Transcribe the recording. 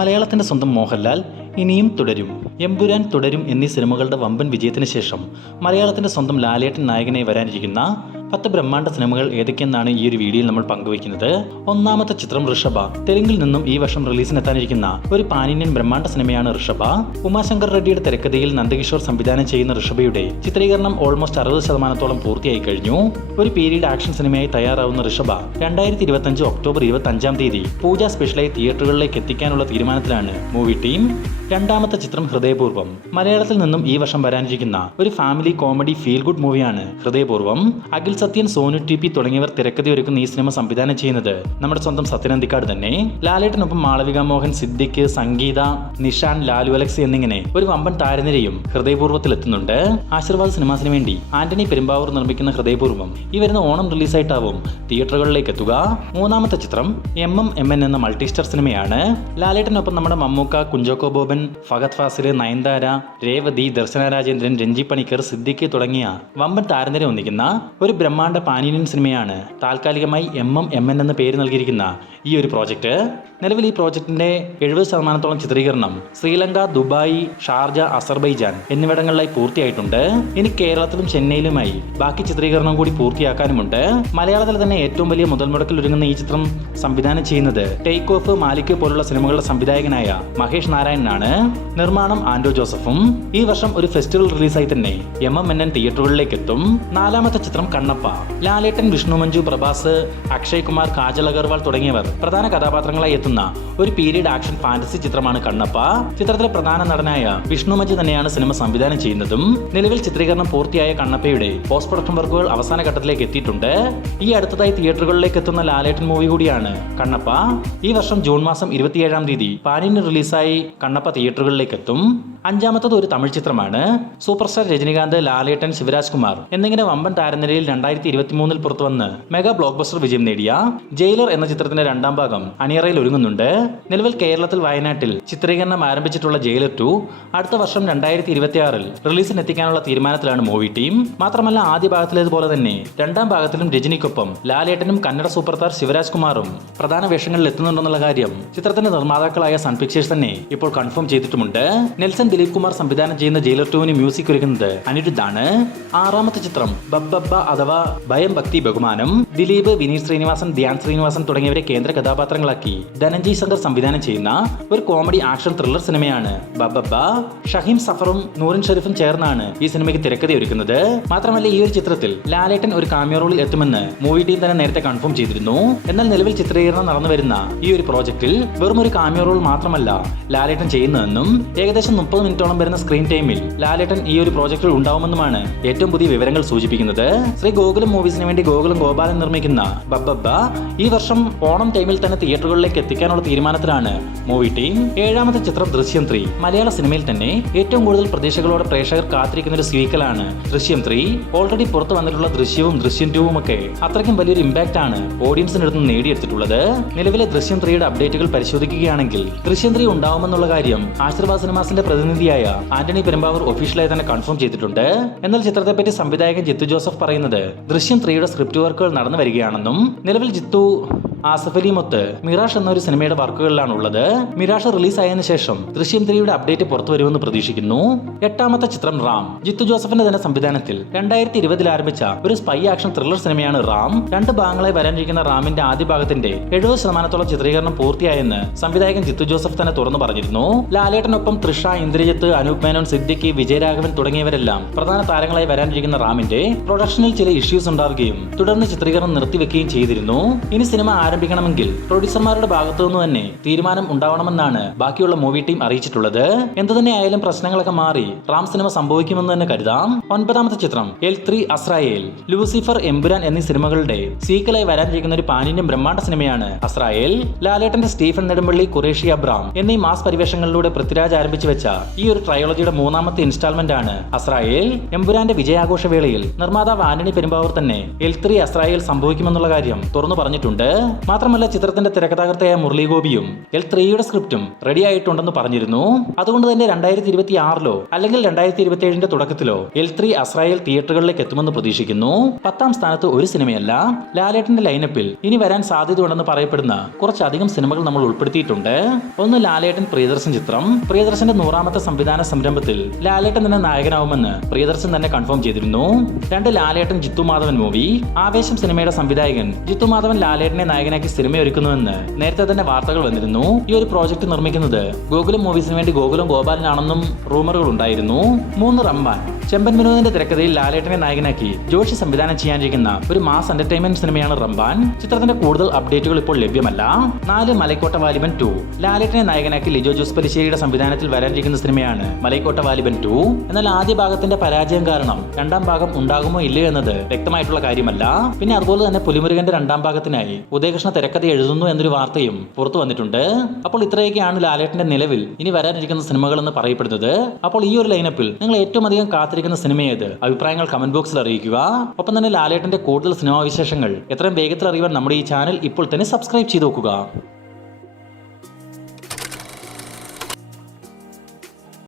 മലയാളത്തിന്റെ സ്വന്തം മോഹൻലാൽ ഇനിയും തുടരും, എമ്പുരാൻ തുടരും എന്നീ സിനിമകളുടെ വമ്പൻ വിജയത്തിന് ശേഷം മലയാളത്തിന്റെ സ്വന്തം ലാലേട്ടൻ നായകനായി വരാനിരിക്കുന്ന 10 ബ്രഹ്മാണ്ഡ സിനിമകൾ ഏതൊക്കെയെന്നാണ് ഈ ഒരു വീഡിയോയിൽ നമ്മൾ പങ്കുവയ്ക്കുന്നത്. ഒന്നാമത്തെ ചിത്രം ഋഷഭ. തെലുങ്കിൽ നിന്നും ഈ വർഷം റിലീസിനെത്താനിരിക്കുന്ന ഒരു പാൻ ഇന്ത്യൻ ബ്രഹ്മാണ്ഡ സിനിമയാണ് ഋഷഭ. ഉമാശങ്കർ റെഡ്ഡിയുടെ തിരക്കഥയിൽ നന്ദകിഷോർ സംവിധാനം ചെയ്യുന്ന ഋഷഭയുടെ ചിത്രീകരണം ഓൾമോസ്റ്റ് 60% പൂർത്തിയായി കഴിഞ്ഞു. ഒരു പീരീഡ് ആക്ഷൻ സിനിമയായി തയ്യാറാവുന്ന ഋഷഭ 2025 ഒക്ടോബർ 25 പൂജ സ്പെഷ്യലായി തിയേറ്ററുകളിലേക്ക് എത്തിക്കാനുള്ള തീരുമാനത്തിലാണ് മൂവി ടീം. രണ്ടാമത്തെ ചിത്രം ഹൃദയപൂർവ്വം. മലയാളത്തിൽ നിന്നും ഈ വർഷം വരാനിരിക്കുന്ന ഒരു ഫാമിലി കോമഡി ഫീൽ ഗുഡ് മൂവിയാണ് ഹൃദയപൂർവ്വം. അഖിൽ സത്യൻ, സോനു ടി.പി തുടങ്ങിയവർ തിരക്കഥയൊരുക്കുന്ന ഈ സിനിമ സംവിധാനം ചെയ്യുന്നത് നമ്മുടെ സ്വന്തം സത്യൻ അന്തിക്കാട് തന്നെ. ലാലേട്ടനൊപ്പം മാളവിക മോഹൻ, സിദ്ദിഖ്, സംഗീത, നിഷാൻ, ലാലു അലക്സ് എന്നിങ്ങനെ ഒരു വമ്പൻ താരനിരയും ഹൃദയപൂർവ്വത്തിൽ എത്തുന്നുണ്ട്. ആശീർവാദ് സിനിമാസിന് വേണ്ടി ആന്റണി പെരുമ്പാവൂർ നിർമ്മിക്കുന്ന ഹൃദയപൂർവ്വം ഈ വരുന്ന ഓണം റിലീസായിട്ടാവും തിയേറ്ററുകളിലേക്ക് എത്തുക. മൂന്നാമത്തെ ചിത്രം MMN എന്ന മൾട്ടിസ്റ്റാർ സിനിമയാണ്. ലാലേട്ടനൊപ്പം നമ്മുടെ മമ്മൂക്ക, കുഞ്ചോക്കോ ബോബൻ, ഫഹദ് ഫാസിൽ, നയൻതാര, രേവതി, ദർശന രാജേന്ദ്രൻ, രഞ്ജി പണിക്കർ, സിദ്ദിഖ് തുടങ്ങിയ വമ്പൻ താരനിര ഒന്നിക്കുന്ന ഒരു ബ്രഹ്മാണ്ഡ പാൻ ഇന്ത്യൻ സിനിമയാണ് താൽക്കാലികമായി MMN എന്ന പേര് നൽകിയിരിക്കുന്ന ഈ ഒരു പ്രോജക്റ്റ്. നിലവിൽ ഈ പ്രോജക്റ്റിന്റെ 70% ചിത്രീകരണം ശ്രീലങ്ക, ദുബായ്, ഷാർജ, അസർബൈജാൻ എന്നിവിടങ്ങളിലായി പൂർത്തിയായിട്ടുണ്ട്. ഇനി കേരളത്തിലും ചെന്നൈയിലുമായി ബാക്കി ചിത്രീകരണം കൂടി പൂർത്തിയാക്കാനുമുണ്ട്. മലയാളത്തിൽ തന്നെ ഏറ്റവും വലിയ മുതൽ മുടക്കിൽ ഒരുങ്ങുന്ന ഈ ചിത്രം സംവിധാനം ചെയ്യുന്നത് ടേക്ക് ഓഫ്, മാലിക് പോലുള്ള സിനിമകളുടെ സംവിധായകനായ മഹേഷ് നാരായണനാണ്. നിർമ്മാണം ആൻഡോ ജോസഫും. ഈ വർഷം ഒരു ഫെസ്റ്റിവൽ റിലീസായി തന്നെ MMN തിയേറ്ററുകളിലേക്ക് എത്തും. നാലാമത്തെ ചിത്രം കണ്ണപ്പ. ലാലേട്ടൻ, വിഷ്ണു മഞ്ജു, പ്രഭാസ്, അക്ഷയ് കുമാർ, കാജൽ അഗർവാൾ തുടങ്ങിയവർ പ്രധാന കഥാപാത്രങ്ങളായി എത്തുന്ന ഒരു പീരീഡ് ആക്ഷൻ ഫാന്റസി ചിത്രമാണ് കണ്ണപ്പ. ചിത്രത്തിലെ പ്രധാന നടനായ വിഷ്ണു മഞ്ജു തന്നെയാണ് സിനിമ സംവിധാനം ചെയ്യുന്നതും. നിലവിൽ ചിത്രീകരണം പൂർത്തിയായ കണ്ണപ്പയുടെ പോസ്റ്റ് പ്രൊഡക്ഷൻ വർക്കുകൾ അവസാന ഘട്ടത്തിലേക്ക് എത്തിയിട്ടുണ്ട്. ഈ അടുത്തതായി തിയേറ്ററുകളിലേക്ക് എത്തുന്ന ലാലേട്ടൻ മൂവി കൂടിയാണ് കണ്ണപ്പ. ഈ വർഷം ജൂൺ മാസം 27 പാൻ ഇന്ത്യൻ റിലീസായി കണ്ണപ്പ തിയേറ്ററുകളിലേക്ക് എത്തും. അഞ്ചാമത്തത് ഒരു തമിഴ് ചിത്രമാണ്. സൂപ്പർ സ്റ്റാർ രജനികാന്ത്, ലാലേട്ടൻ, ശിവരാജ് കുമാർ എന്നിങ്ങനെ വമ്പൻ താരനിരയിൽ 2023 പുറത്തുവന്ന് മെഗാ ബ്ലോക്ക് ബസ്റ്റർ വിജയം നേടിയ ജയിലർ എന്ന ചിത്രത്തിന്റെ രണ്ടാം ഭാഗം അണിയറയിൽ ഒരുങ്ങുന്നുണ്ട്. നിലവിൽ കേരളത്തിൽ വയനാട്ടിൽ ചിത്രീകരണം ആരംഭിച്ചിട്ടുള്ള ജയിലർ 2 അടുത്ത വർഷം 2026 റിലീസിന് എത്തിക്കാനുള്ള തീരുമാനത്തിലാണ് മൂവി ടീം. മാത്രമല്ല ആദ്യ ഭാഗത്തിലേതുപോലെ തന്നെ രണ്ടാം ഭാഗത്തിലും രജനിക്കൊപ്പം ലാലേട്ടനും കന്നഡ സൂപ്പർ സ്റ്റാർ ശിവരാജ് കുമാറും പ്രധാന വേഷങ്ങളിൽ എത്തുന്നുണ്ടെന്നുള്ള കാര്യം ചിത്രത്തിന്റെ നിർമ്മാതാക്കളായ സൺ പിക്ചേഴ്സ് തന്നെ ഇപ്പോൾ കൺഫേം ചെയ്തിട്ടുമുണ്ട്. നെൽസൺ ദിലീപ് കുമാർ സംവിധാനം ചെയ്യുന്ന ജയിലർ 2 മ്യൂസിക് ഒരുക്കുന്നത് അനിരുദ്ധാണ്. ആറാമത്തെ ചിത്രം ബബ്ബബ്ബ അഥവാ ഭയം ഭക്തി ബഹുമാനം. ദിലീപ്, വിനീത് ശ്രീനിവാസൻ, ധ്യാൻ ശ്രീനിവാസൻ തുടങ്ങിയവരെ കേന്ദ്ര കഥാപാത്രങ്ങളാക്കി ധനഞ്ജയ് ശങ്കർ സംവിധാനം ചെയ്യുന്ന ഒരു കോമഡി ആക്ഷൻ ത്രില്ലർ സിനിമയാണ് ബബ്ബബ്ബ. ഷഹീം സഫറും നൂറിൻ ഷെരീഫും ചേർന്നാണ് ഈ സിനിമയ്ക്ക് തിരക്കഥയൊരുക്കുന്നത്. മാത്രമല്ല ഈ ഒരു ചിത്രത്തിൽ ലാലേട്ടൻ ഒരു കാമിയോ റോളിൽ എത്തുമെന്ന് മൂവി ടീം തന്നെ നേരത്തെ കൺഫേം ചെയ്തിരുന്നു. എന്നാൽ നിലവിൽ ചിത്രീകരണം നടന്നു വരുന്ന ഈ ഒരു പ്രോജക്റ്റിൽ വെറും ഒരു കാമിയോ റോൾ മാത്രമല്ല ലാലേട്ടൻ ചെയ്യുന്നതെന്നും ഏകദേശം 30 മിനിറ്റോളം വരുന്ന സ്ക്രീൻ ടൈമിൽ ലാലേട്ടൻ ഈ ഒരു പ്രോജക്റ്റിൽ ഉണ്ടാവുമെന്നുമാണ് ഏറ്റവും പുതിയ വിവരങ്ങൾ സൂചിപ്പിക്കുന്നത്. ശ്രീ ഗോകുലം മൂവീസിന് വേണ്ടി ഗോകുലം ഗോപാലൻ നിർമ്മിക്കുന്ന ബബ്ബബ്ബ ഈ വർഷം ഓണം ടൈമിൽ തന്നെ തിയേറ്ററുകളിലേക്ക് എത്തിക്കാനുള്ള തീരുമാനത്തിലാണ് മൂവി ടീം. ഏഴാമത്തെ ചിത്രം ദൃശ്യം 3. മലയാള സിനിമയിൽ തന്നെ ഏറ്റവും കൂടുതൽ പ്രതീക്ഷകളോടെ പ്രേക്ഷകർ കാത്തിരിക്കുന്ന ഒരു സ്വീക്കലാണ് ദൃശ്യം 3. ഓൾറെഡി പുറത്തു വന്നിട്ടുള്ള ദൃശ്യവും ദൃശ്യം 2 ഒക്കെ അത്രയ്ക്കും വലിയൊരു ഇമ്പാക്റ്റ് ആണ് ഓഡിയൻസിനടുത്ത് നേടിയെടുത്തിട്ടുള്ളത്. നിലവിലെ ദൃശ്യം 3യുടെ അപ്ഡേറ്റുകൾ പരിശോധിക്കുകയാണെങ്കിൽ ദൃശ്യം 3 ഉണ്ടാവുമെന്നുള്ള കാര്യം ആശീർവാദ് സിനിമാസിന്റെ പ്രതിനിധിയായ ആന്റണി പെരുമ്പാവൂർ ഒഫീഷ്യലായി തന്നെ കൺഫേം ചെയ്തിട്ടുണ്ട്. എന്നാൽ ചിത്രത്തെപ്പറ്റി സംവിധായകൻ ജിത്തു ജോസഫ് പറയുന്നത് ദൃശ്യം 3യുടെ സ്ക്രിപ്റ്റ് വർക്കുകൾ നടന്നു വരികയാണെന്നും നിലവിൽ ജിത്തു ആസിഫ് അലിയുമൊത്ത് മിറാഷ് എന്നൊരു സിനിമയുടെ വർക്കുകളിലാണ് ഉള്ളത്. മിറാഷ് റിലീസായതിനു ശേഷം ദൃശ്യം 3യുടെ അപ്ഡേറ്റ് പുറത്തു വരുമെന്ന് പ്രതീക്ഷിക്കുന്നു. എട്ടാമത്തെ ചിത്രം റാം. ജിത്തു ജോസഫിന്റെ തന്നെ സംവിധാനത്തിൽ 2020 ആരംഭിച്ച ഒരു സ്പൈ ആക്ഷൻ ത്രില്ലർ സിനിമയാണ് റാം. 2 ഭാഗങ്ങളായി വരാനിരിക്കുന്ന റാമിന്റെ ആദ്യ ഭാഗത്തിന്റെ 70% ചിത്രീകരണം പൂർത്തിയായെന്ന് സംവിധായകൻ ജിത്തു ജോസഫ് തന്നെ തുറന്നു പറഞ്ഞിരുന്നു. ലാലേട്ടനൊപ്പം തൃഷ, ഇന്ദ്രജിത്ത്, അനൂപ് മേനോൻ, സിദ്ദിഖ്, വിജയരാഘവൻ തുടങ്ങിയവരെല്ലാം പ്രധാന താരങ്ങളായി വരാനിരിക്കുന്ന റാമിന്റെ പ്രൊഡക്ഷനിൽ ചില ഇഷ്യൂസ് ഉണ്ടാവുകയും തുടർന്ന് ചിത്രീകരണം നിർത്തിവെക്കുകയും ചെയ്തിരുന്നു. ഇനി സിനിമ ആരംഭിക്കണമെങ്കിൽ പ്രൊഡ്യൂസർമാരുടെ ഭാഗത്തു നിന്ന് തന്നെ തീരുമാനം ഉണ്ടാവണമെന്നാണ് ബാക്കിയുള്ള മൂവി ടീം അറിയിച്ചിട്ടുള്ളത്. എന്തു തന്നെ ആയാലും പ്രശ്നങ്ങളൊക്കെ മാറി റാം സിനിമ സംഭവിക്കുമെന്ന് തന്നെ കരുതാം. ഒൻപതാമത്തെ ചിത്രം L3 അസ്രായേൽ. ലൂസിഫർ, എമ്പുരാൻ എന്നീ സിനിമകളുടെ സീക്വലായി വരാനിരിക്കുന്ന ഒരു പാൻ ഇന്ത്യൻ ബ്രഹ്മാണ്ഡ സിനിമയാണ് അസ്രായേൽ. ലാലേട്ടന്റെ സ്റ്റീഫൻ നെടുമ്പള്ളി, ഖുറേഷി അബ്രാം എന്നീ മാസ് പരിവേഷങ്ങളിലൂടെ പൃഥ്വിരാജ് ആരംഭിച്ചു വെച്ച ഈ ഒരു ട്രയോളജിയുടെ 3ാമത്തെ ഇൻസ്റ്റാൾമെന്റ് ആണ് അസ്രായേൽ. എമ്പുരാന്റെ വിജയാഘോഷവേളയിൽ നിർമ്മാതാവ് ആന്റണി പെരുമ്പാവൂർ തന്നെ L3 അസ്രായേൽ സംഭവിക്കുമെന്നുള്ള കാര്യം തുറന്നു പറഞ്ഞിട്ടുണ്ട്. മാത്രമല്ല ചിത്രത്തിന്റെ തിരക്കഥാകൃത്തായ മുരളി ഗോപിയും L3 സ്ക്രിപ്റ്റും റെഡി ആയിട്ടുണ്ടെന്ന് പറഞ്ഞിരുന്നു. അതുകൊണ്ട് തന്നെ 2026 അല്ലെങ്കിൽ 2027 തുടക്കത്തിലോ L3 അസ്രായേൽ തിയേറ്ററുകളിലേക്ക് എത്തുമെന്ന് പ്രതീക്ഷിക്കുന്നു. 10ാം സ്ഥാനത്ത് ഒരു സിനിമയല്ല, ലാലേട്ടന്റെ ലൈനപ്പിൽ ഇനി വരാൻ സാധ്യതയുണ്ടെന്ന് പറയപ്പെടുന്ന കുറച്ചധികം സിനിമകൾ നമ്മൾ ഉൾപ്പെടുത്തിയിട്ടുണ്ട്. ഒന്ന് ലാലേട്ടൻ പ്രിയദർശൻ ചിത്രം. പ്രിയദർശന്റെ 100ാമത്തെ സംവിധാന സംരംഭത്തിൽ ലാലേട്ടൻ തന്നെ നായകനാവുമെന്ന് പ്രിയദർശൻ തന്നെ കൺഫേം ചെയ്തിരുന്നു. 2 ലാലേട്ടൻ ജിത്തു മാധവൻ മൂവി. ആവേശം സിനിമയുടെ സംവിധായകൻ ജിത്തു മാധവൻ ലാലേട്ടനെ നായകനാക്കി സിനിമയൊരുക്കുന്നുവെന്ന് നേരത്തെ തന്നെ വാർത്തകൾ വന്നിരുന്നു. ഈ ഒരു പ്രോജക്ട് നിർമ്മിക്കുന്നത് ഗോകുലം മൂവീസിന് വേണ്ടി ഗോകുലം ഗോപാലനാണെന്നും റൂമറുകൾ ഉണ്ടായിരുന്നു. 3 റംബാൻ. ചെമ്പൻ വിനോദിന്റെ തിരക്കഥയിൽ ലാലേട്ടനെ നായകനാക്കി ജോഷി സംവിധാനം ചെയ്യാനിരിക്കുന്ന ഒരു മാസ് എന്റർടൈൻമെന്റ് സിനിമയാണ് റംബാൻ. ചിത്രത്തിന്റെ കൂടുതൽ അപ്ഡേറ്റുകൾ ഇപ്പോൾ ലഭ്യമല്ല. 4 മലൈക്കോട്ട വാലിബൻ 2. ലാലേട്ടനെ നായകനാക്കി ലിജോ ജോസ് പല്ലിശ്ശേരിയുടെ സംവിധാനത്തിൽ വരാനിരിക്കുന്ന സിനിമയാണ് മലൈക്കോട്ട വാലിബൻ 2. എന്നാൽ ആദ്യ ഭാഗത്തിന്റെ പരാജയം കാരണം 2ാം ഭാഗം ഉണ്ടാകുമോ ഇല്ലയോ എന്നത് വ്യക്തമായിട്ടുള്ള കാര്യമല്ല. പിന്നെ അതുപോലെ തന്നെ പുലിമുരുകന്റെ 2ാം ഭാഗത്തിനായി ഉദയകൃഷ്ണ തിരക്കഥ എഴുതുന്നു എന്നൊരു വാർത്തയും പുറത്തു വന്നിട്ടുണ്ട്. അപ്പോൾ ഇത്രയൊക്കെയാണ് ലാലേട്ടന്റെ നിലവിൽ ഇനി വരാനിരിക്കുന്ന സിനിമകൾ എന്ന് പറയപ്പെടുന്നത്. അപ്പോൾ ഈ ഒരു ലൈനപ്പിൽ നിങ്ങൾ ഏറ്റവും അധികം കാത്തിരിക്കുന്ന സിനിമ ഏത്? അഭിപ്രായങ്ങൾ കമന്റ് ബോക്സിൽ അറിയിക്കുക. ഒപ്പം തന്നെ ലാലേട്ടന്റെ കൂടുതൽ സിനിമാ വിശേഷങ്ങൾ എത്രയും വേഗത്തിൽ അറിയുവാൻ നമ്മുടെ ഈ ചാനൽ ഇപ്പോൾ തന്നെ സബ്സ്ക്രൈബ് ചെയ്ത് നോക്കുക.